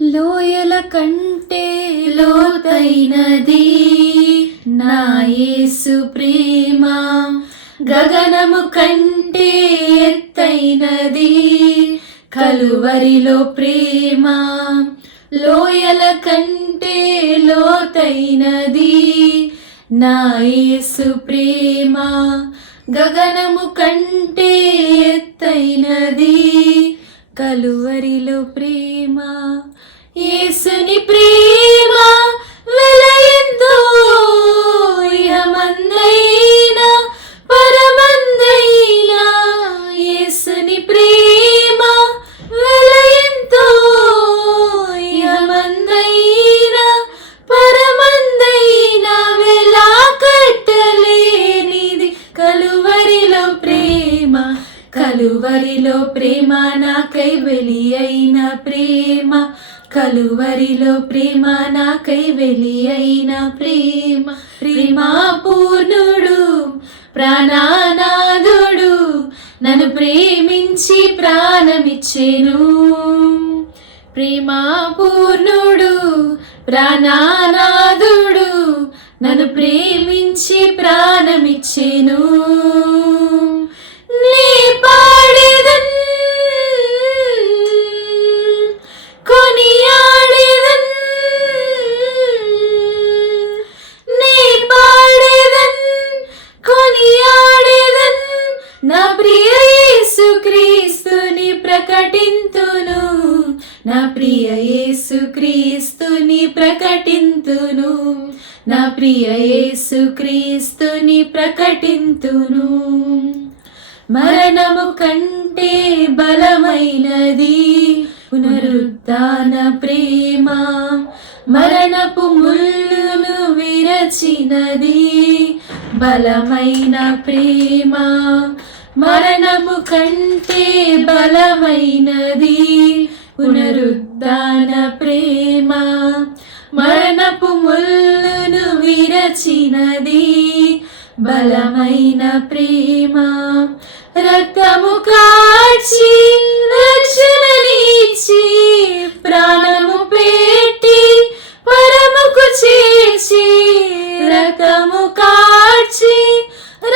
లోయల కంటే లోతైనది నా యేసు ప్రేమ, గగనము కంటే ఎత్తైనది కలువరిలో ప్రేమ. లోయల కంటే లోతైనది నా యేసు ప్రేమ, గగనము కంటే ఎత్తైనది కలువరిలో ప్రేమ. యేసుని ప్రేమ వెలయంతో ఇహమందైనా పరమందైనా. యేసుని ప్రేమ వెలయంతో ఇహమందైనా పరమందైనా వెలా కట్టలేనిది కలువరిలో ప్రేమ. కలువరిలో ప్రేమ నాకై బలి అయిన ప్రేమ, కలువరిలో ప్రేమ నాకై బలి అయిన ప్రేమ. ప్రేమా పూర్ణుడు ప్రాణనాథుడు నన్ను ప్రేమించి ప్రాణమిచ్చెను. ప్రేమా పూర్ణుడు ప్రాణనాథుడు నన్ను ప్రేమించి ప్రాణమిచ్చెను. నీ పాడేదన్ కొనియాడేదన్, నీ పాడేదన్ కొనియాడేదన్, నా ప్రియ యేసుక్రీస్తుని ప్రకటింతును, నా ప్రియ యేసుక్రీస్తుని ప్రకటింతును, నా ప్రియ యేసుక్రీస్తుని ప్రకటింతును. మరణము కంటే బలమైనది పునరుత్థాన ప్రేమ, మరణపు ముళ్ళును విరచినది బలమైన ప్రేమ. మరణము కంటే బలమైనది పునరుత్థాన ప్రేమ, మరణపు ముళ్ళును విరచినది బలమైన ప్రేమ. రక్తము కాచి రక్షణనిచ్చి ప్రాణము పెట్టి పరముకు చేర్చి, రక్తము కాచి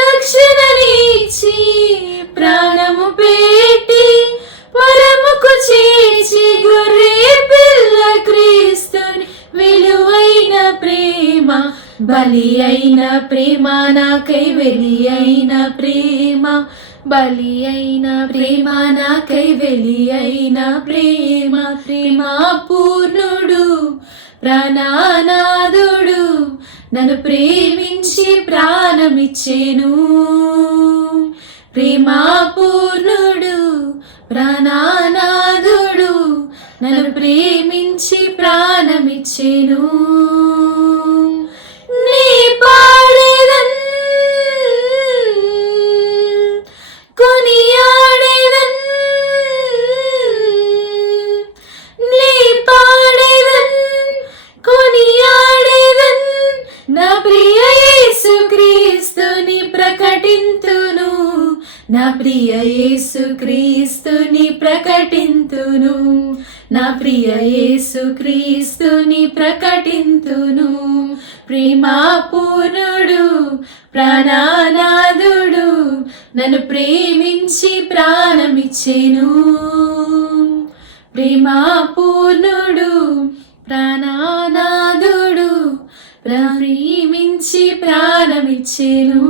రక్షణనిచ్చి ప్రాణము పెట్టి పరముకు చేర్చి, గొర్రె పిల్ల క్రీస్తుని విలువైన ప్రేమ, బలి అయిన ప్రేమ నాకై బలి అయిన ప్రేమ, బలి అయిన ప్రేమ నాకై బలి అయిన ప్రేమ. ప్రేమా పూర్ణుడు ప్రాణనాథుడు నన్ను ప్రేమించి ప్రాణమిచ్చెను. ప్రేమా పూర్ణుడు ప్రాణనాథుడు నన్ను ప్రేమించి ప్రాణమిచ్చెను. నీ పాడేదన్ కొనియాడేదన్, నీ పాడేదన్ కొనియాడేదన్, నా ప్రియ యేసుక్రీస్తుని ప్రకటింతును, నా ప్రియ యేసుక్రీస్తుని ప్రకటింతును, నా ప్రియ యేసుక్రీస్తుని ప్రకటింతును. ప్రేమా పూర్ణుడు ప్రాణనాథుడు నన్ను ప్రేమించి ప్రాణమిచ్చెను. ప్రేమా పూర్ణుడు ప్రాణనాథుడు ప్రేమించి ప్రాణమిచ్చెను.